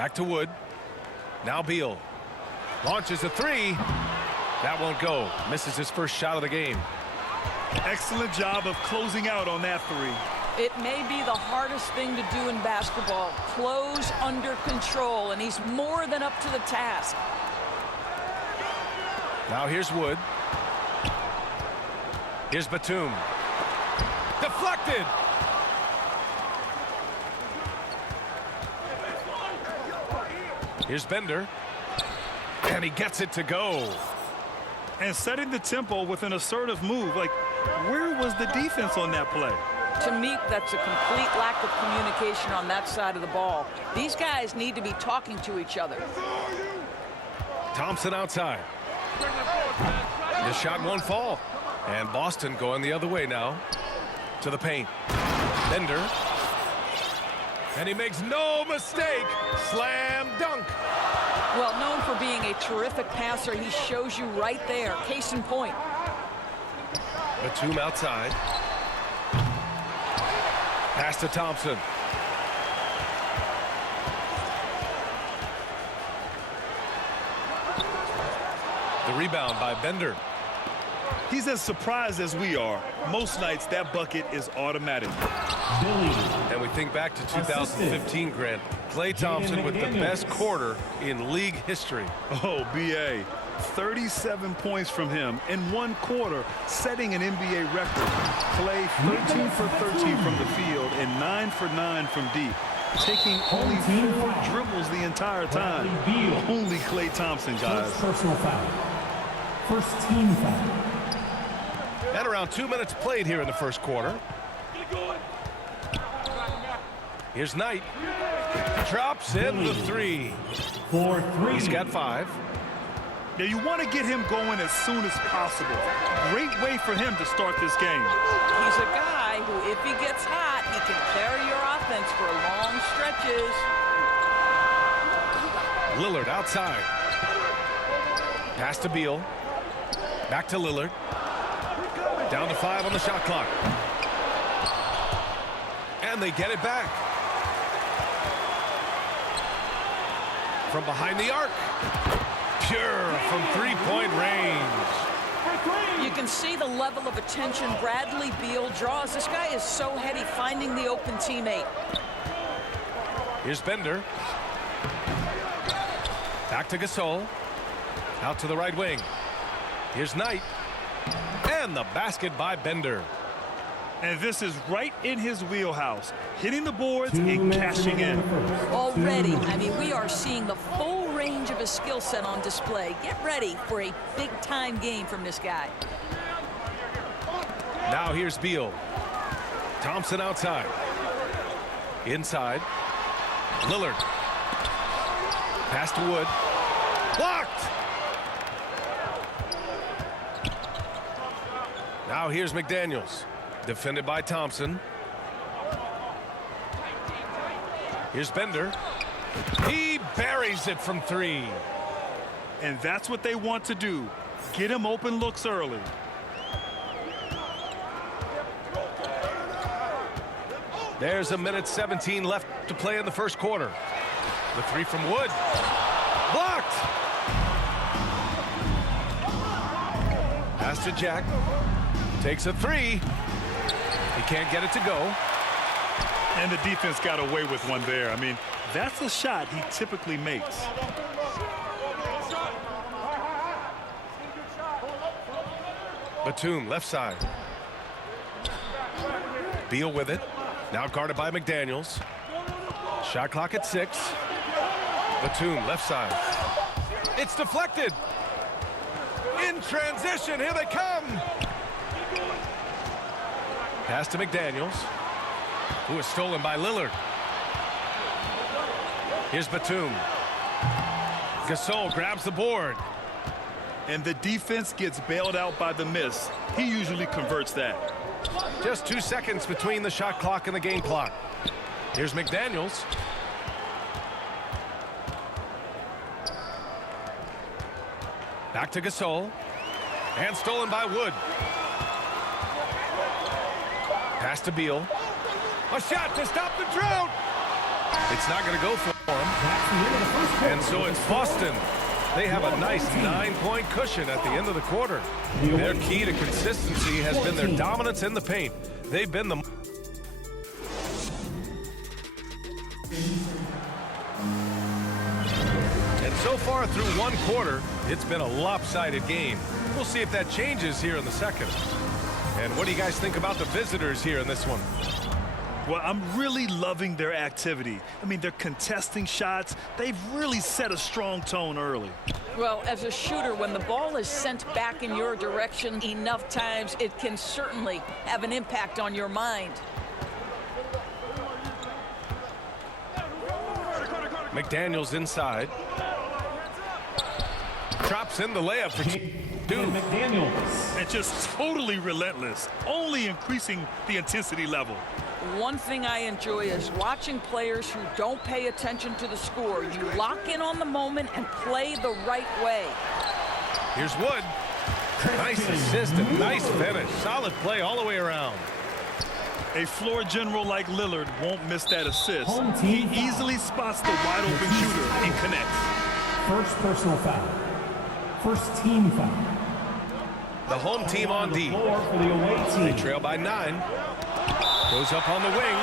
Back to Wood. Now Beal. Launches a three. That won't go. Misses his first shot of the game. Excellent job of closing out on that three. It may be the hardest thing to do in basketball. Close under control, and he's more than up to the task. Now here's Wood. Here's Batum. Deflected. Here's Bender. And he gets it to go. And setting the tempo with an assertive move. Like, where was the defense on that play? To me, that's a complete lack of communication on that side of the ball. These guys need to be talking to each other. Thompson outside. The shot won't fall. And Boston going the other way now. To the paint. Bender. And he makes no mistake. Slam dunk. Well, known for being a terrific passer, he shows you right there. Case in point. Batum outside. Pass to Thompson. The rebound by Bender. He's as surprised as we are. Most nights, that bucket is automatic. And we think back to 2015, Grant. Klay Thompson with the best quarter in league history. Oh, B.A. 37 points from him in one quarter, setting an NBA record. Klay 13 for 13 from the field and 9 for 9 from deep, taking only 4 dribbles the entire time. Only Klay Thompson, guys. Personal foul. First team foul. And around 2 minutes played here in the first quarter. Here's Knight. Drops in the three. 4-3. He's got 5. Now, you want to get him going as soon as possible. Great way for him to start this game. He's a guy who, if he gets hot, he can carry your offense for long stretches. Lillard outside. Pass to Beal. Back to Lillard. Down to 5 on the shot clock. And they get it back. From behind the arc. Pure from three-point range. You can see the level of attention Bradley Beal draws. This guy is so heady finding the open teammate. Here's Bender. Back to Gasol. Out to the right wing. Here's Knight. And the basket by Bender. And this is right in his wheelhouse. Hitting the boards and cashing in. Already, I mean, we are seeing the full range of his skill set on display. Get ready for a big-time game from this guy. Now here's Beal. Thompson outside. Inside. Lillard. Pass to Wood. Blocked! Now here's McDaniels. Defended by Thompson. Here's Bender. He buries it from 3. And that's what they want to do. Get him open looks early. There's 1:17 left to play in the first quarter. The 3 from Wood. Blocked! Pass to Jack. Takes a 3. He can't get it to go. And the defense got away with one there. I mean, that's a shot he typically makes. Batum, left side. Beal with it. Now guarded by McDaniels. Shot clock at 6. Batum, left side. It's deflected. In transition, here they come. Pass to McDaniels, who is stolen by Lillard. Here's Batum. Gasol grabs the board. And the defense gets bailed out by the miss. He usually converts that. Just 2 seconds between the shot clock and the game clock. Here's McDaniels. Back to Gasol. And stolen by Wood. Pass to Beal. A shot to stop the drought. It's not going to go for them. That's the end of the first quarter. And so it's Boston. They have a nice 9-point cushion at the end of the quarter. Their key to consistency has been their dominance in the paint. They've been the... And so far through one quarter, it's been a lopsided game. We'll see if that changes here in the second. And what do you guys think about the visitors here in this one? Well, I'm really loving their activity. I mean, they're contesting shots. They've really set a strong tone early. Well, as a shooter, when the ball is sent back in your direction enough times, it can certainly have an impact on your mind. McDaniels inside. Drops in the layup for Dude. McDaniels. And just totally relentless, only increasing the intensity level. One thing I enjoy is watching players who don't pay attention to the score. You lock in on the moment and play the right way. Here's Wood. Nice assist and nice finish. Solid play all the way around. A floor general like Lillard won't miss that assist. He foul. easily spots the wide open shooter and connects. First personal foul. First team foul. The home team on D. Floor for the away They team. trail by 9. Goes up on the wing.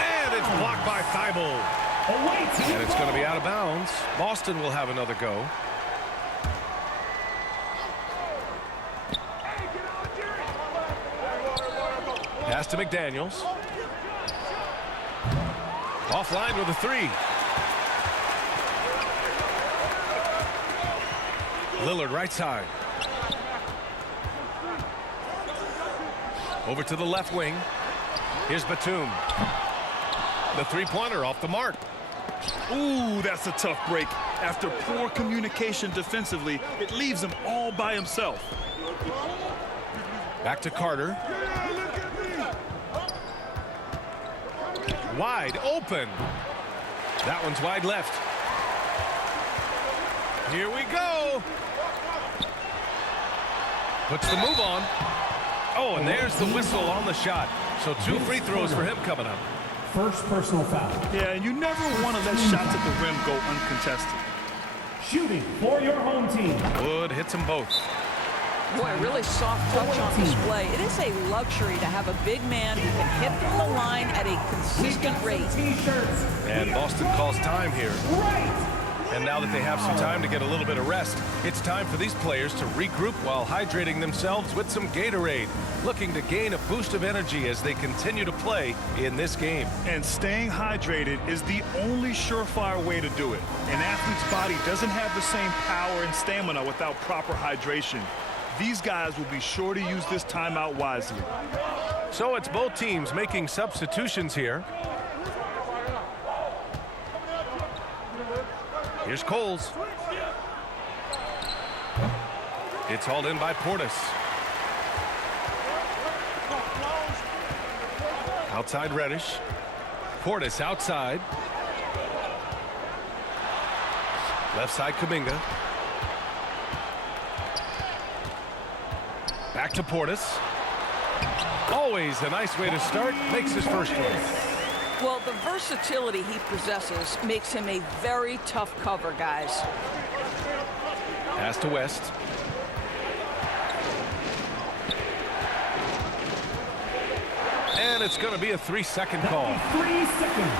And it's blocked by Thibault. Away team. And it's going to be out of bounds. Boston will have another go. Pass to McDaniels. Offline with a 3. Lillard right side. Over to the left wing. Here's Batum. The three-pointer off the mark. Ooh, that's a tough break. After poor communication defensively, it leaves him all by himself. Back to Carter. Wide open. That one's wide left. Here we go. Puts the move on. Oh, and there's the whistle on the shot. So 2 free throws for him coming up. First personal foul. Yeah, and you never want to let shots at the rim go uncontested. Shooting for your home team. Wood hits them both. Boy, a really soft touch on display. It is a luxury to have a big man who can hit from the line at a consistent rate. T-shirts. And Boston calls time here. Right. And now that they have some time to get a little bit of rest, it's time for these players to regroup while hydrating themselves with some Gatorade, looking to gain a boost of energy as they continue to play in this game. And staying hydrated is the only surefire way to do it. An athlete's body doesn't have the same power and stamina without proper hydration. These guys will be sure to use this timeout wisely. So it's both teams making substitutions here. Here's Coles. It's hauled in by Portis. Outside Reddish. Portis outside. Left side Kuminga. Back to Portis. Always a nice way to start. Makes his first one. Well, the versatility he possesses makes him a very tough cover, guys. Pass to West. And it's going to be a 3-second call. 3 seconds.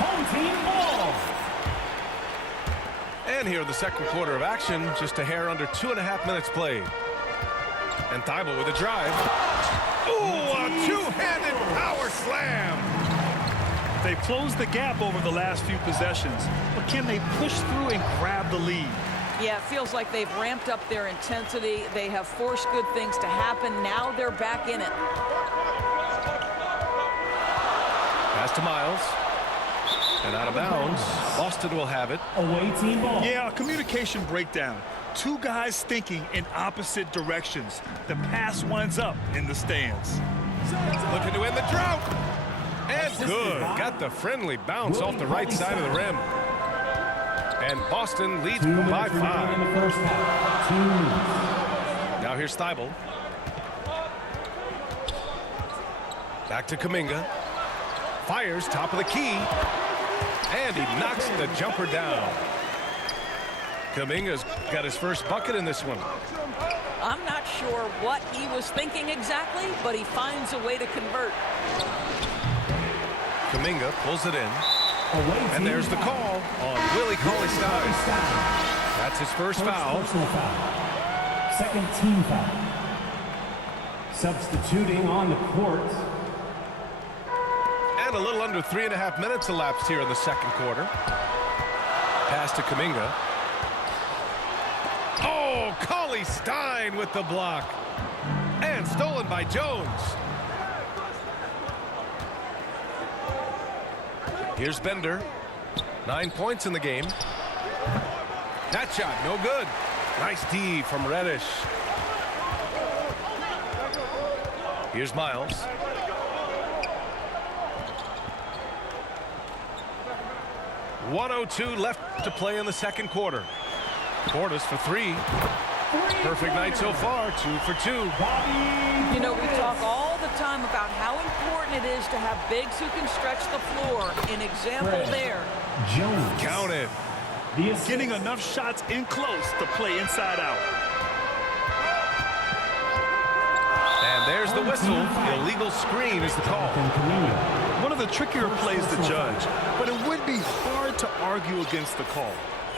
Home team ball. And here in the second quarter of action, just a hair under 2.5 minutes played. And Thibault with a drive. Ooh, a two-handed power slam. They've closed the gap over the last few possessions, but can they push through and grab the lead? Yeah, it feels like they've ramped up their intensity. They have forced good things to happen. Now they're back in it. Pass to Miles. And out of bounds. Boston will have it. Away team ball. Yeah, a communication breakdown. Two guys thinking in opposite directions. The pass winds up in the stands. Looking to end the drought. And good. Got the friendly bounce off the right side of the rim. And Boston leads 2 minutes by remaining in 5. the first half. 2 minutes. Now here's Thibault. Back to Kuminga. Fires top of the key. And he knocks the jumper down. Kuminga's got his first bucket in this one. I'm not sure what he was thinking exactly, but he finds a way to convert. Kuminga pulls it in. Away And team there's the foul. call on Willie Cauley-Stein. That's his first foul. Personal foul. Second team foul. Substituting on the court. And a little under 3.5 minutes elapsed here in the second quarter. Pass to Kuminga. Oh, Cauley-Stein with the block. And stolen by Jones. Here's Bender. 9 points in the game. That shot, no good. Nice D from Reddish. Here's Miles. .102 left to play in the second quarter. Portis for three. Perfect night so far, 2 for 2. You know, we talk all the time about how important it is to have bigs who can stretch the floor. An example there. Jones. Counted. The assist. Getting enough shots in close to play inside out. And there's the whistle. Illegal screen is the call. One of the trickier plays to judge, but it would be hard to argue against the call.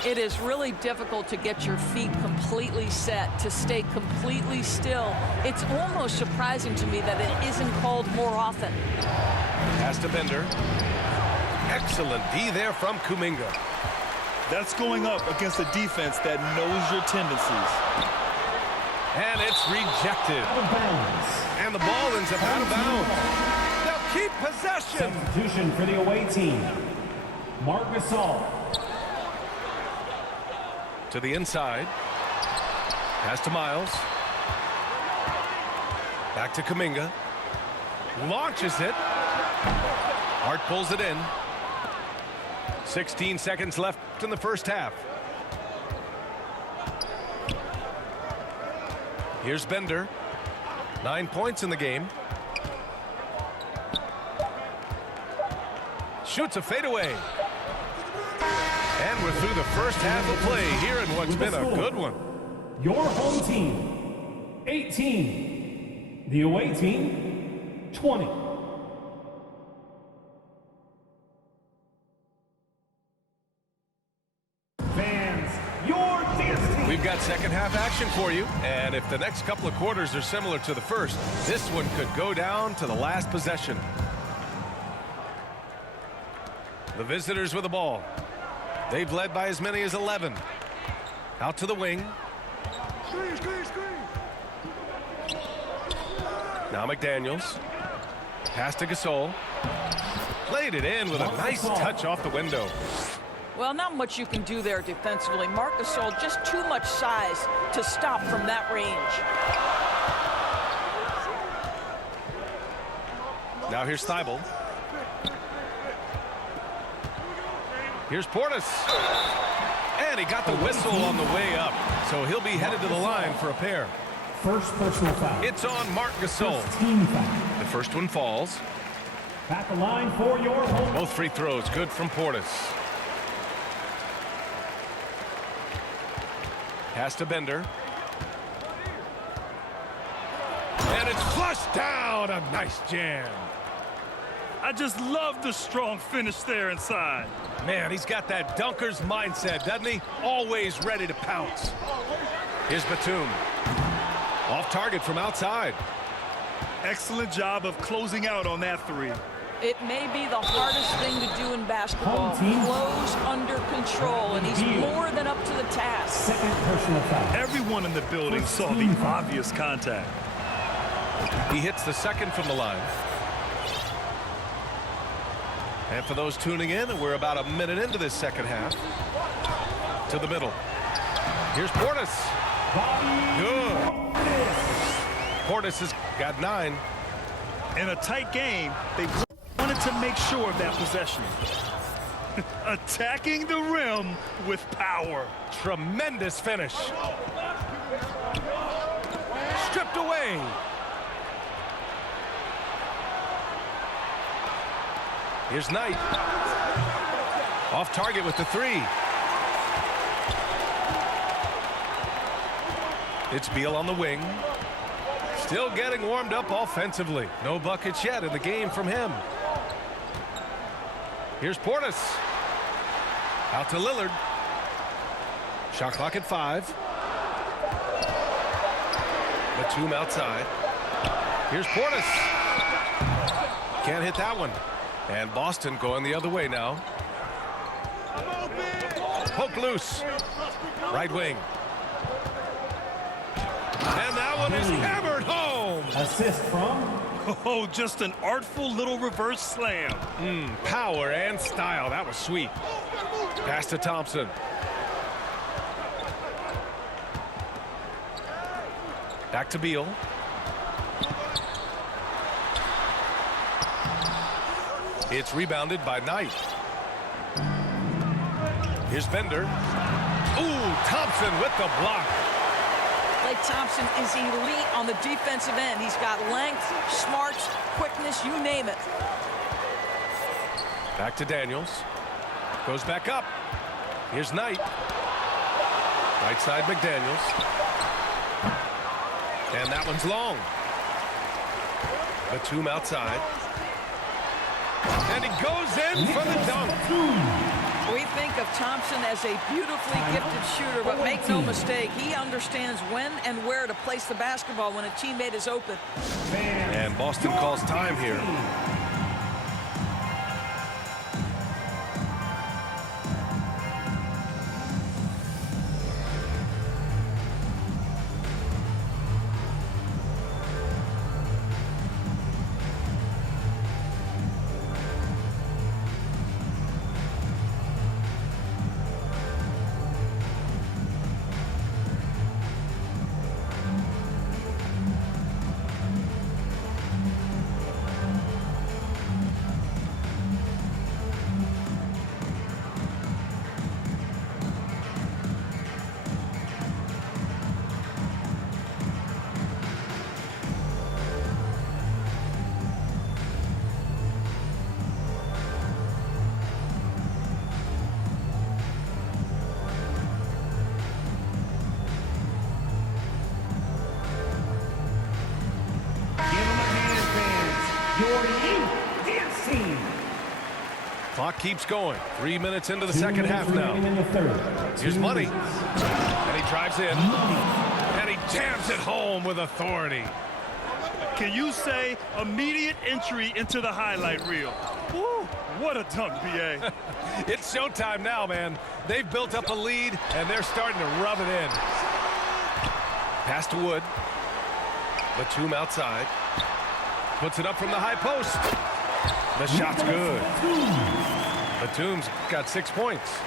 It is really difficult to get your feet completely set, to stay completely still. It's almost surprising to me that it isn't called more often. Pass to Bender. Excellent D there from Kuminga. That's going up against a defense that knows your tendencies. And it's rejected. Out of bounds. And the ball ends up out of bounds. They'll keep possession. Substitution for the away team. Marc Gasol. To the inside. Pass to Miles. Back to Kuminga. Launches it. Hart pulls it in. 16 seconds left in the first half. Here's Bender. 9 points in the game. Shoots a fadeaway. And we're through the first half of play here in what's been a good one. Your home team, 18. The away team, 20. Fans, your destiny. We've got second half action for you. And if the next couple of quarters are similar to the first, this one could go down to the last possession. The visitors with the ball. They've led by as many as 11. Out to the wing. Now McDaniels. Pass to Gasol. Played it in with a nice touch off the window. Well, not much you can do there defensively. Marc Gasol, just too much size to stop from that range. Now here's Thibault. Here's Portis. And he got the whistle on the way up. So he'll be headed to the line for a pair. First personal foul. It's on Marc Gasol. First team foul. The first one falls. At the line for your home. Both free throws good from Portis. Pass to Bender. And it's flushed down. A nice jam. I just love the strong finish there inside. Man, he's got that dunker's mindset, doesn't he? Always ready to pounce. Here's Batum. Off target from outside. Excellent job of closing out on that three. It may be the hardest thing to do in basketball. Home team. Flows under control, and he's more than up to the task. Second personal foul. Everyone in the building saw the obvious contact. He hits the second from the line. And for those tuning in, we're about a minute into this second half. To the middle. Here's Portis. Good. Portis has got 9. In a tight game, they wanted to make sure of that possession. Attacking the rim with power. Tremendous finish. Stripped away. Here's Knight. Off target with the three. It's Beal on the wing. Still getting warmed up offensively. No buckets yet in the game from him. Here's Portis. Out to Lillard. Shot clock at 5. Batum outside. Here's Portis. Can't hit that one. And Boston going the other way now. Poke loose. Right wing. And that one is hammered home. Assist from? Oh, just an artful little reverse slam. Power and style. That was sweet. Pass to Thompson. Back to Beal. It's rebounded by Knight. Here's Bender. Ooh, Thompson with the block. Klay Thompson is elite on the defensive end. He's got length, smarts, quickness, you name it. Back to Daniels. Goes back up. Here's Knight. Right side McDaniels. And that one's long. Batum outside. And he goes in for the dunk. We think of Thompson as a beautifully gifted shooter, but make no mistake, he understands when and where to place the basketball when a teammate is open. And Boston calls time here. Clock keeps going. 3 minutes into the second half now. Here's Money. And he drives in. And he jams it home with authority. Can you say immediate entry into the highlight reel? Woo, what a dunk, B.A. It's showtime now, man. They've built up a lead, and they're starting to rub it in. Pass to Wood. Batum outside. Puts it up from the high post. The shot's good. Batum's got 6 points.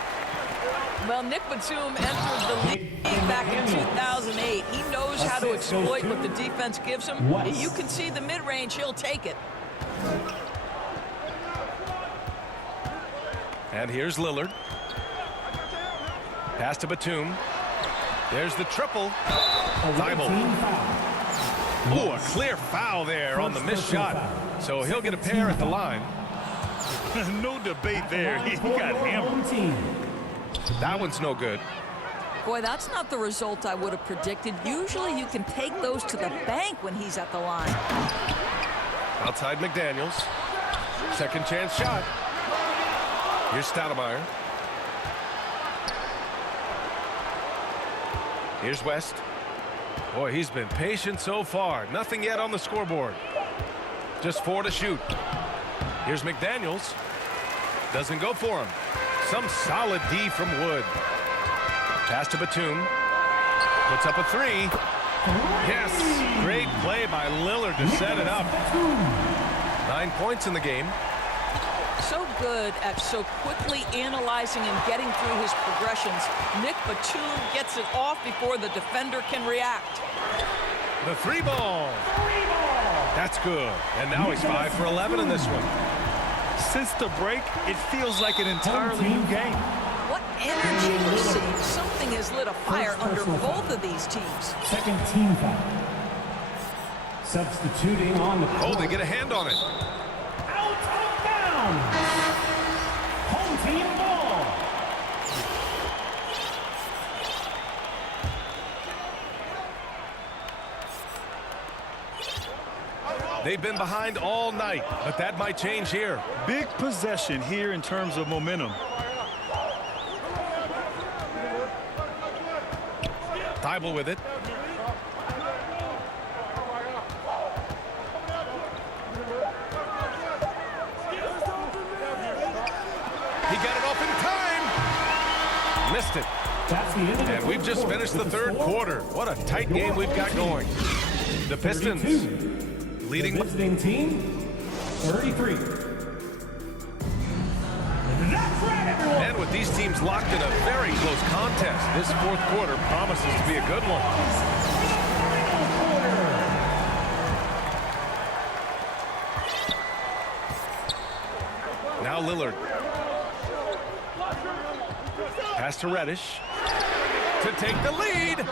Well, Nick Batum entered the league back in 2008. He knows how to exploit what the defense gives him. You can see the mid-range, he'll take it. And here's Lillard. Pass to Batum. There's the triple. Thibault. Ooh, a clear foul there on the missed shot. So he'll get a pair at the line. No debate there. He got hammered. That one's no good. Boy, that's not the result I would have predicted. Usually you can take those to the bank when he's at the line. Outside McDaniels. Second chance shot. Here's Stoudemire. Here's West. Boy, he's been patient so far. Nothing yet on the scoreboard. Just 4 to shoot. Here's McDaniels. Doesn't go for him. Some solid D from Wood. Pass to Batum. Puts up a 3. Yes, great play by Lillard to set it up. 9 points in the game. So good at so quickly analyzing and getting through his progressions. Nick Batum gets it off before the defender can react. The 3 ball. That's good. And now he's 5 for 11 in this one. Since the break, it feels like an entirely new game. What energy we're seeing. Something has lit a fire under both of these teams. Second team foul. Substituting on the court. Oh, they get a hand on it. Out of bounds. Team ball. They've been behind all night, but that might change here. Big possession here in terms of momentum. Thibault with it. He got it off in time. Missed it. That's the end of And we've just finished the third quarter. What a tight game we've got going. The Pistons leading. The visiting team, 33. That's right, everyone. And with these teams locked in a very close contest, this fourth quarter promises to be a good one. Now Lillard. Pass to Reddish to take the lead.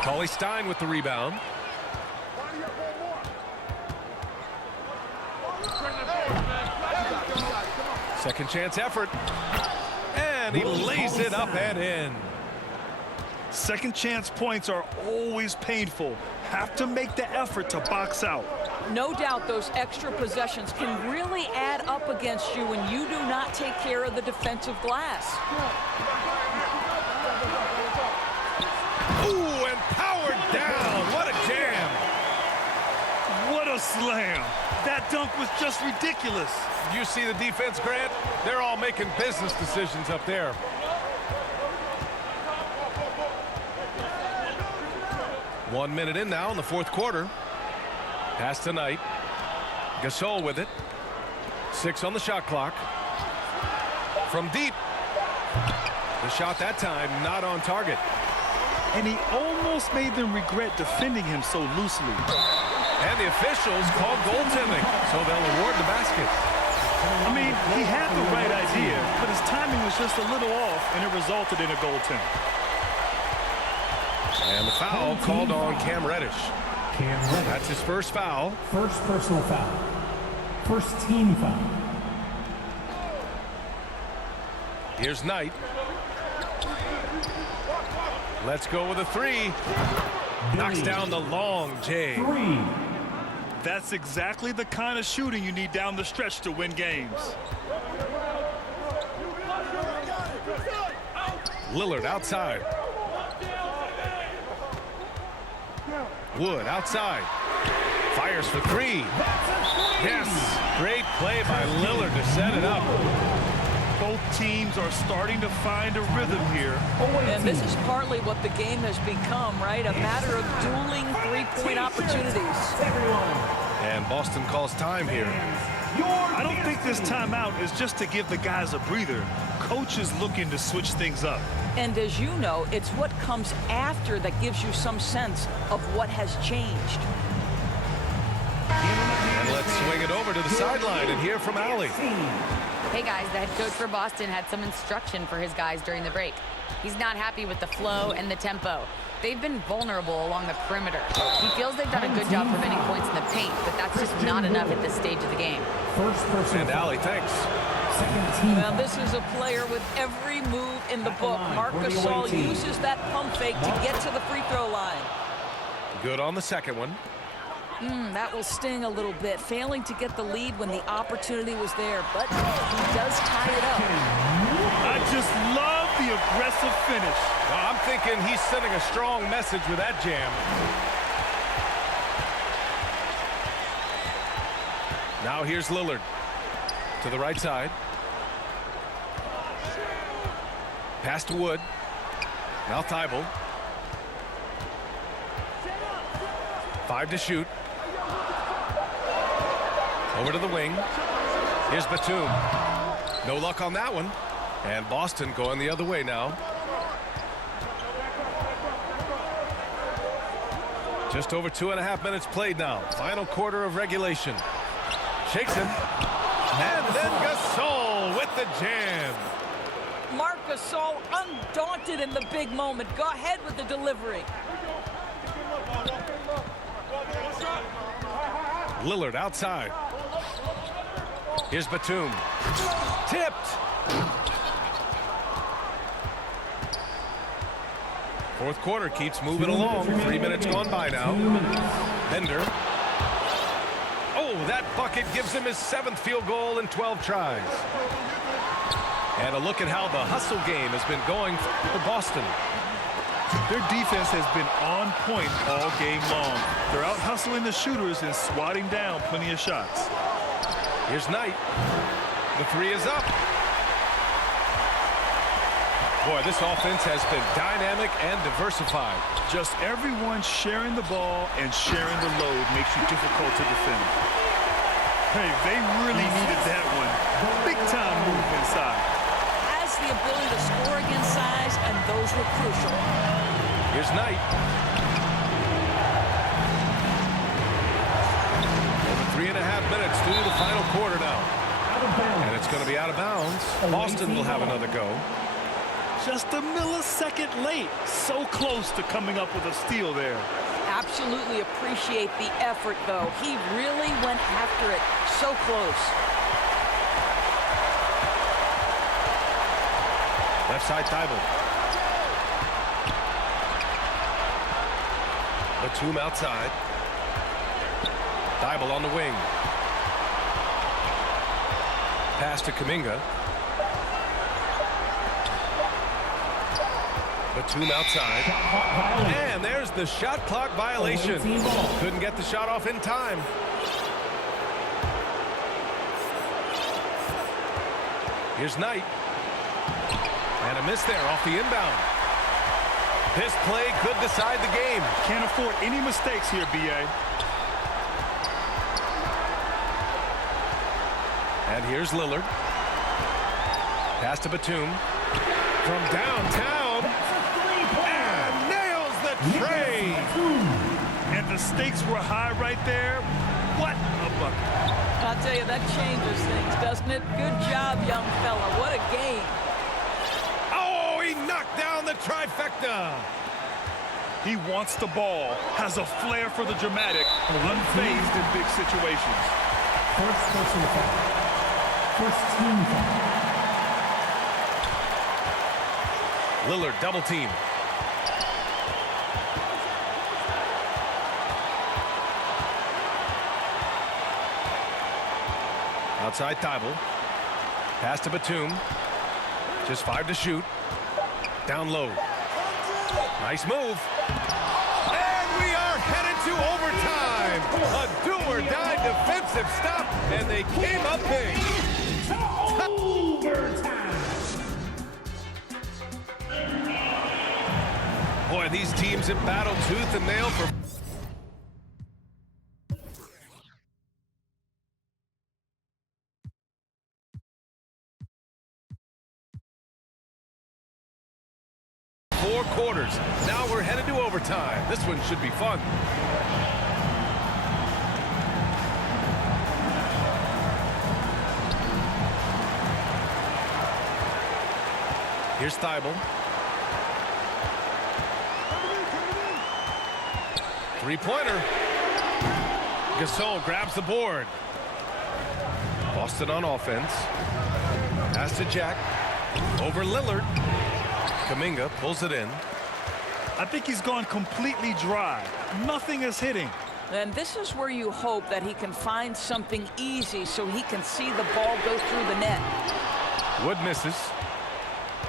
Cauley Stein with the rebound. Second chance effort. And he lays it up and in. Second chance points are always painful. Have to make the effort to box out. No doubt those extra possessions can really add up against you when you do not take care of the defensive glass. Ooh, and powered down. What a jam. What a slam. That dunk was just ridiculous. You see the defense, Grant? They're all making business decisions up there. One minute in now in the fourth quarter. Pass to Knight. Gasol with it. 6 on the shot clock. From deep. The shot that time not on target. And he almost made them regret defending him so loosely. And the officials called goaltending, so they'll award the basket. I mean, he had the right idea, but his timing was just a little off, and it resulted in a goaltend. And the foul called on Cam Reddish. Cam Reddish. That's his first foul. First personal foul. First team foul. Here's Knight. Let's go with a 3. Knocks down the long J. 3. That's exactly the kind of shooting you need down the stretch to win games. Lillard outside. Wood outside. Fires for 3. Yes. Great play by Lillard to set it up. Both teams are starting to find a rhythm here. And this is partly what the game has become, right? A matter of dueling three-point opportunities. And Boston calls time here. I don't think this timeout is just to give the guys a breather. Coach is looking to switch things up. And as you know, it's what comes after that gives you some sense of what has changed. And let's swing it over to the sideline and hear from Allie. Hey guys, the head coach for Boston had some instruction for his guys during the break. He's not happy with the flow and the tempo. They've been vulnerable along the perimeter. He feels they've done a good job preventing points in the paint, but that's just not enough at this stage of the game. First person. And Allie, thanks. Second team. Well, this is a player with every move in the book. Marc Gasol uses that pump fake to get to the free throw line. Good on the second one. That will sting a little bit, failing to get the lead when the opportunity was there, but he does tie it up. I just love the aggressive finish. Well, I'm thinking he's sending a strong message with that jam. Now here's Lillard to the right side. Pass to Wood. Now Thibault. 5 to shoot. Over to the wing. Here's Batum. No luck on that one. And Boston going the other way now. Just over 2.5 minutes played now. Final quarter of regulation. Shakes him. And then Gasol with the jam. Marc Gasol undaunted in the big moment. Go ahead with the delivery. Lillard outside. Here's Batum. Tipped. Fourth quarter keeps moving along. 3 minutes gone by now. Bender. Oh, that bucket gives him his 7th field goal in 12 tries. And a look at how the hustle game has been going for Boston. Their defense has been on point all game long. They're out hustling the shooters and swatting down plenty of shots. Here's Knight. The 3 is up. Boy, this offense has been dynamic and diversified. Just everyone sharing the ball and sharing the load makes you difficult to defend. Hey, they really needed that one. Big time move inside. Has the ability to score against size, and those were crucial. Here's Knight. Over 3.5 minutes through the final quarter now. And it's going to be out of bounds. Boston will have another go. Just a millisecond late. So close to coming up with a steal there. Absolutely appreciate the effort, though. He really went after it. So close. Left side Thibault. Batum outside. Thibault on the wing. Pass to Kuminga. Batum outside. And there's the shot clock violation. Couldn't get the shot off in time. Here's Knight. And a miss there off the inbound. This play could decide the game. Can't afford any mistakes here, B.A. And here's Lillard. Pass to Batum. From downtown. And nails the tray. And the stakes were high right there. What a bucket. I'll tell you, that changes things, doesn't it? Good job, young fella. What a game. Oh, he knocked down the trifecta. He wants the ball, has a flair for the dramatic, unfazed in big situations. First personal foul. First team foul. Lillard double team. Outside Thibault. Pass to Batum. Just 5 to shoot. Down low. Nice move. And we are headed to overtime. A do-or-die defensive stop, and they came up big. Overtime. Boy, these teams in battle tooth and nail for four quarters. Now we're headed to overtime. This one should be fun. Here's Thibault. Three-pointer. Gasol grabs the board. Boston on offense. Pass to Jack. Over Lillard. Kuminga pulls it in. I think he's gone completely dry. Nothing is hitting. And this is where you hope that he can find something easy so he can see the ball go through the net. Wood misses.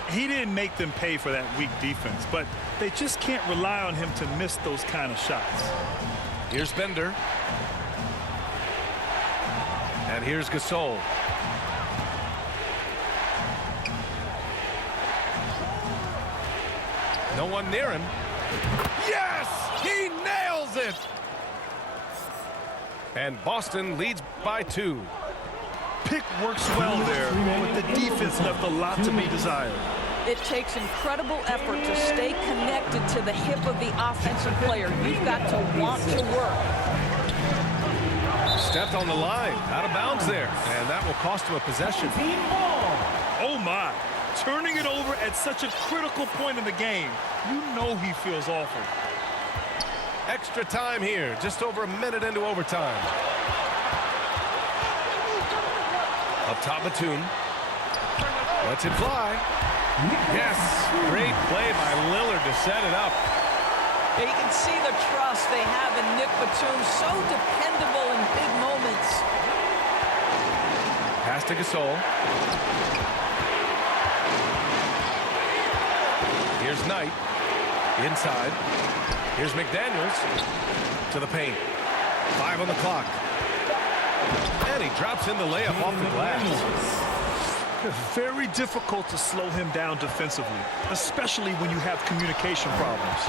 He didn't make them pay for that weak defense, but they just can't rely on him to miss those kind of shots. Here's Bender. And here's Gasol. No one near him. Yes! He nails it! And Boston leads by 2. Pick works well there, but the defense left a lot to be desired. It takes incredible effort to stay connected to the hip of the offensive player. You've got to want to work. Stepped on the line, out of bounds there, and that will cost him a possession. Oh my, turning it over at such a critical point in the game. You know he feels awful. Extra time here, just over a minute into overtime. Up top, Batum. Lets it fly. Yes, great play by Lillard to set it up. You can see the trust they have in Nick Batum, so dependable in big moments. Pass to Gasol. Here's Knight. Inside. Here's McDaniels. To the paint. 5 on the clock. And he drops in the layup off the glass. Very difficult to slow him down defensively, especially when you have communication problems.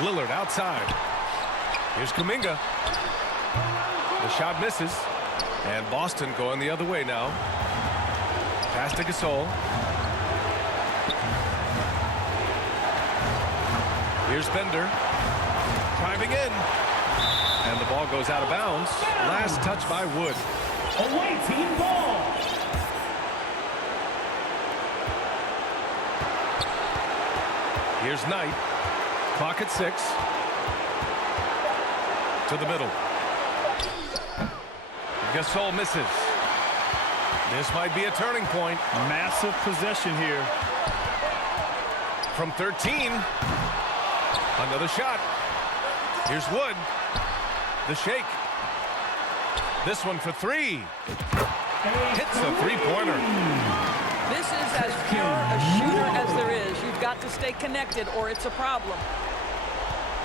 Lillard outside. Here's Kuminga. The shot misses. And Boston going the other way now. Pass to Gasol. Here's Bender. Driving in. And the ball goes out of bounds. Last touch by Wood. Away team ball. Here's Knight. Clock at 6. To the middle. Gasol misses. This might be a turning point. Massive possession here. From 13. Another shot. Here's Wood. The shake. This one for 3. Hits the three-pointer. This is as pure a shooter as there is. You've got to stay connected or it's a problem.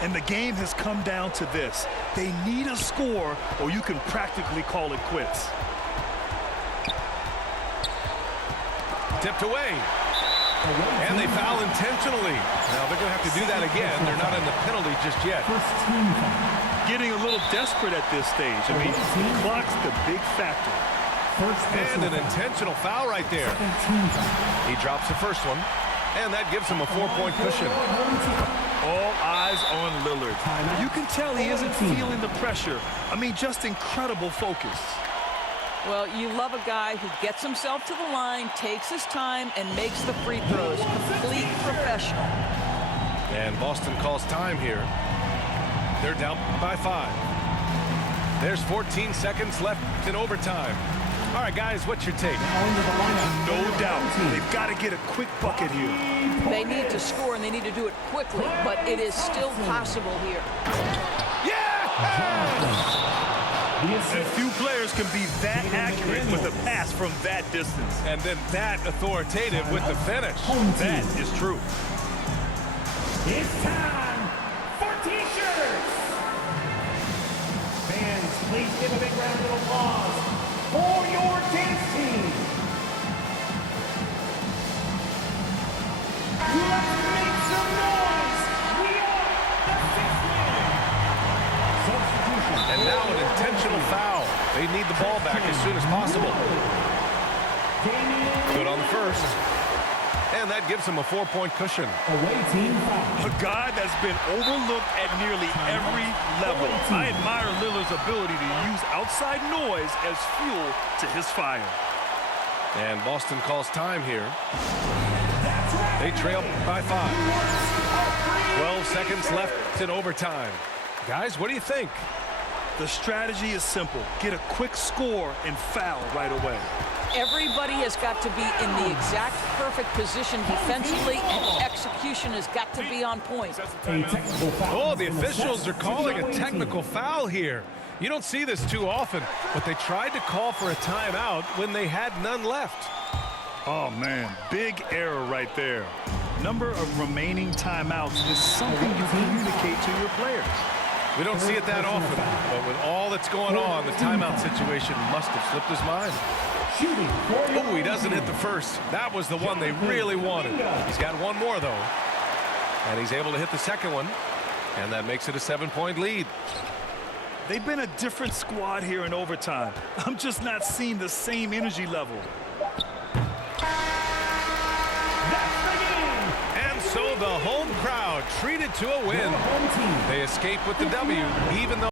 And the game has come down to this. They need a score or you can practically call it quits. Tipped away. And they foul intentionally. Now they're going to have to do that again. They're not in the penalty just yet. Getting a little desperate at this stage. I mean, the clock's the big factor. And an intentional foul right there. He drops the first one. And that gives him a 4-point cushion. All eyes on Lillard. You can tell he isn't feeling the pressure. I mean, just incredible focus. Well, you love a guy who gets himself to the line, takes his time, and makes the free throws. Complete professional. And Boston calls time here. They're down by 5. There's 14 seconds left in overtime. All right, guys, what's your take? No doubt. They've got to get a quick bucket here. They need to score, and they need to do it quickly, but it is still possible here. Yeah! And few players can be that accurate with a pass from that distance. And then that authoritative with the finish. That is true. It's time for T-shirts. Fans, please give a big round of applause for your dance team. Let's make some noise. We are the 6th man. Substitution. And now an intentional foul. They need the ball back as soon as possible. Good on the first. And that gives him a 4-point cushion. Away team foul. A guy that's been overlooked at nearly every level. I admire Lillard's ability to use outside noise as fuel to his fire. And Boston calls time here. They trail by 5. 12 seconds left in overtime. Guys, what do you think? The strategy is simple. Get a quick score and foul right away. Everybody has got to be in the exact perfect position defensively, and execution has got to be on point. Oh, the officials are calling a technical foul here. You don't see this too often, but they tried to call for a timeout when they had none left. Oh, man, big error right there. Number of remaining timeouts is something you communicate to your players. We don't see it that often, but with all that's going on, the timeout situation must have slipped his mind. Shooting for your Oh, he doesn't hit the first. That was the one they really wanted. He's got one more, though. And he's able to hit the second one. And that makes it a 7-point lead. They've been a different squad here in overtime. I'm just not seeing the same energy level. That's the game. And so the home crowd treated to a win. Your home team. They escape with the W, even though